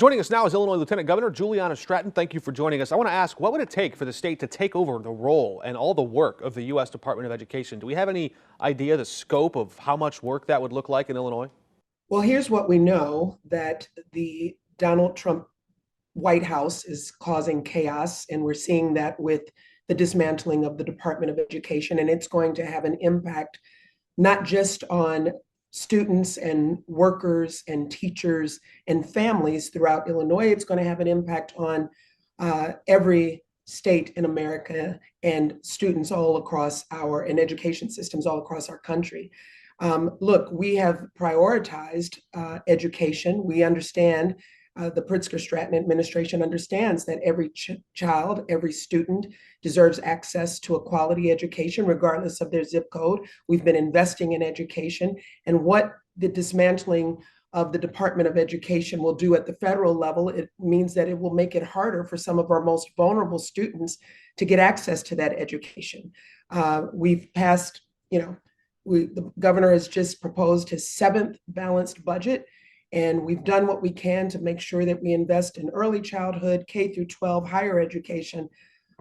Joining us now is Illinois Lieutenant Governor Juliana Stratton. Thank you for joining us. I want to ask, what would it take for the state to take over the role and all the work of the U.S. Department of Education? Do we have any idea the scope of how much work that would look like in Illinois? Well, here's what we know, that the Donald Trump White House is causing chaos, and we're seeing that with the dismantling of the Department of Education, and it's going to have an impact not just on students and workers and teachers and families throughout Illinois. It's going to have an impact on every state in America and students all across and education systems all across our country. Look, we have prioritized education. We understand, the Pritzker-Stratton administration understands that every child, every student deserves access to a quality education, regardless of their zip code. We've been investing in education, and what the dismantling of the Department of Education will do at the federal level, it means that it will make it harder for some of our most vulnerable students to get access to that education. We've passed, the governor has just proposed his 7th balanced budget, and we've done what we can to make sure that we invest in early childhood, K through 12, higher education.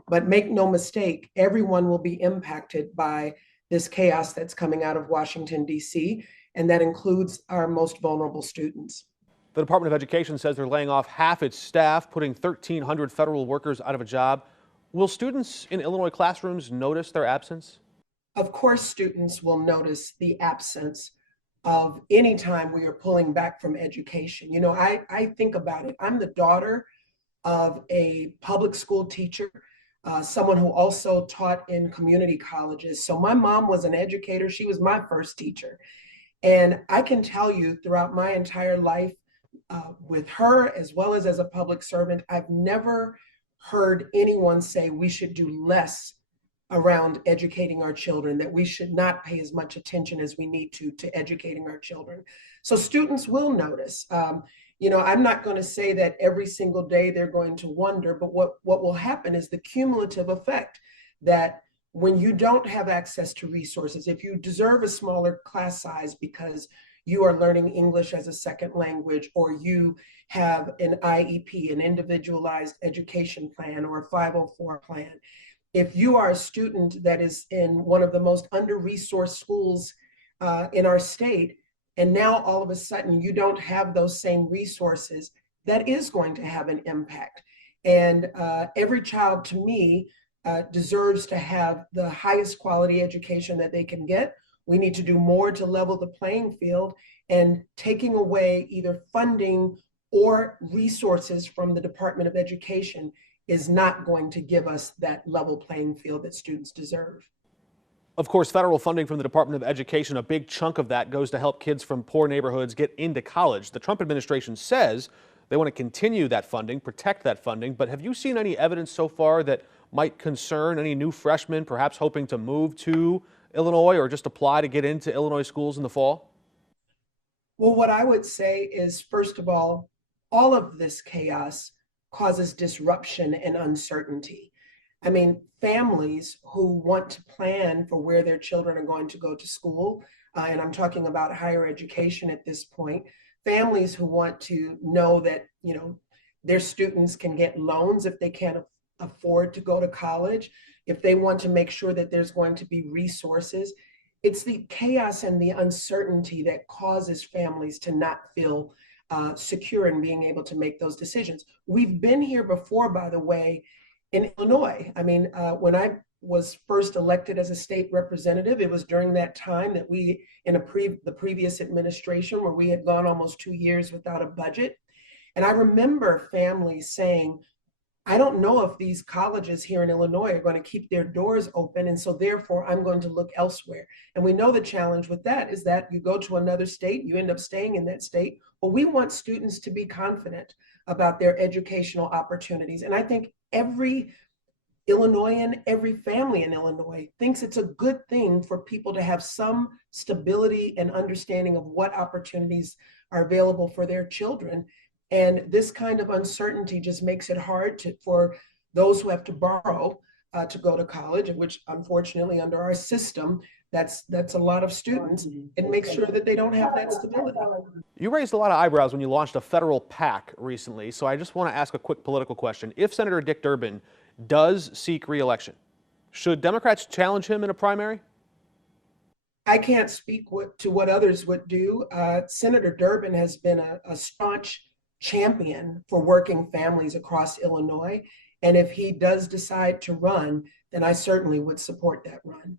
But make no mistake, everyone will be impacted by this chaos that's coming out of Washington, D.C., and that includes our most vulnerable students. The Department of Education says they're laying off half its staff, putting 1,300 federal workers out of a job. Will students in Illinois classrooms notice their absence? Of course, students will notice the absence of any time we are pulling back from education. I think about it. I'm the daughter of a public school teacher, someone who also taught in community colleges. So my mom was an educator. She was my first teacher. And I can tell you, throughout my entire life, with her as well as a public servant, I've never heard anyone say we should do less around educating our children, that we should not pay as much attention as we need to educating our children. So students will notice. I'm not going to say that every single day they're going to wonder, but what will happen is the cumulative effect, that when you don't have access to resources, if you deserve a smaller class size because you are learning English as a second language, or you have an IEP, an individualized education plan, or a 504 plan, if you are a student that is in one of the most under-resourced schools in our state, and now all of a sudden you don't have those same resources, that is going to have an impact. And every child, to me, deserves to have the highest quality education that they can get. We need to do more to level the playing field, and taking away either funding or resources from the Department of Education is not going to give us that level playing field that students deserve. Of course, federal funding from the Department of Education, a big chunk of that goes to help kids from poor neighborhoods get into college. The Trump administration says they want to continue that funding, protect that funding, but have you seen any evidence so far that might concern any new freshmen perhaps hoping to move to Illinois or just apply to get into Illinois schools in the fall? Well, what I would say is, first of all of this chaos causes disruption and uncertainty. I mean, families who want to plan for where their children are going to go to school, and I'm talking about higher education at this point, families who want to know that, their students can get loans if they can't afford to go to college, if they want to make sure that there's going to be resources. It's the chaos and the uncertainty that causes families to not feel secure in being able to make those decisions. We've been here before, by the way, in Illinois. I mean, when I was first elected as a state representative, it was during that time that we, in the previous administration, where we had gone almost 2 years without a budget. And I remember families saying, I don't know if these colleges here in Illinois are going to keep their doors open, and so therefore I'm going to look elsewhere. And we know the challenge with that is that you go to another state, you end up staying in that state. But we want students to be confident about their educational opportunities. And I think every Illinoisan, every family in Illinois thinks it's a good thing for people to have some stability and understanding of what opportunities are available for their children. And this kind of uncertainty just makes it hard for those who have to borrow to go to college, which unfortunately under our system, that's a lot of students, and make sure that they don't have that stability. You raised a lot of eyebrows when you launched a federal PAC recently, so I just want to ask a quick political question. If Senator Dick Durbin does seek re-election, should Democrats challenge him in a primary? I can't speak to what others would do. Senator Durbin has been a staunch champion for working families across Illinois. And if he does decide to run, then I certainly would support that run.